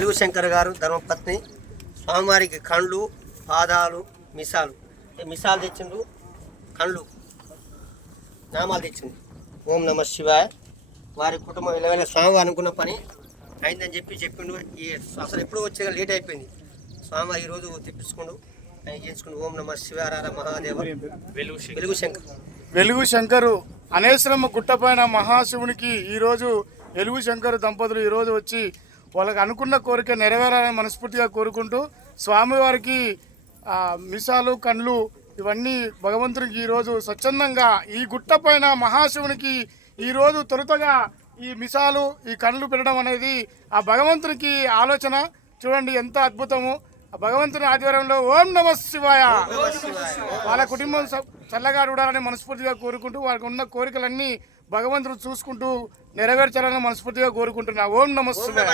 వెలుగు శంకర్ గారు ధర్మపత్ని స్వామివారికి కండ్లు పాదాలు మిసాలు తెచ్చిండు, కండ్లు నామాలు తెచ్చింది. ఓం నమ శివాయ. వారి కుటుంబం ఇలాగ స్వామివారు అనుకున్న పని అయిందని చెప్పిండు. అసలు ఎప్పుడూ వచ్చే లేట్ అయిపోయింది. స్వామివారు ఈరోజు తెప్పించుకుండు చేసుకుండు. ఓం నమ శివారార మహాదేవ. వెలుగు శంకరు అనేశ్వరమ్మ గుట్టపైన మహాశివునికి ఈరోజు వెలుగు శంకరు దంపతులు ఈరోజు వచ్చి వాళ్ళకి అనుకున్న కోరిక నెరవేరాలని మనస్ఫూర్తిగా కోరుకుంటూ స్వామివారికి మిసాలు కండ్లు ఇవన్నీ భగవంతునికి ఈరోజు స్వచ్ఛందంగా ఈ గుట్టపైన మహాశివునికి ఈరోజు తొలుతగా ఈ మిసాలు ఈ కండ్లు పెట్టడం అనేది ఆ భగవంతునికి ఆలోచన. చూడండి ఎంత అద్భుతము. ఆ భగవంతుని ఆధ్వర్యంలో ఓం నమ శివాయ. వాళ్ళ కుటుంబం చల్లగా చూడాలని మనస్ఫూర్తిగా కోరుకుంటూ వాళ్ళకి ఉన్న కోరికలన్నీ భగవంతుడు చూసుకుంటూ నెరవేర్చాలని మనస్ఫూర్తిగా కోరుకుంటున్నా. ఓం నమ శివాయ.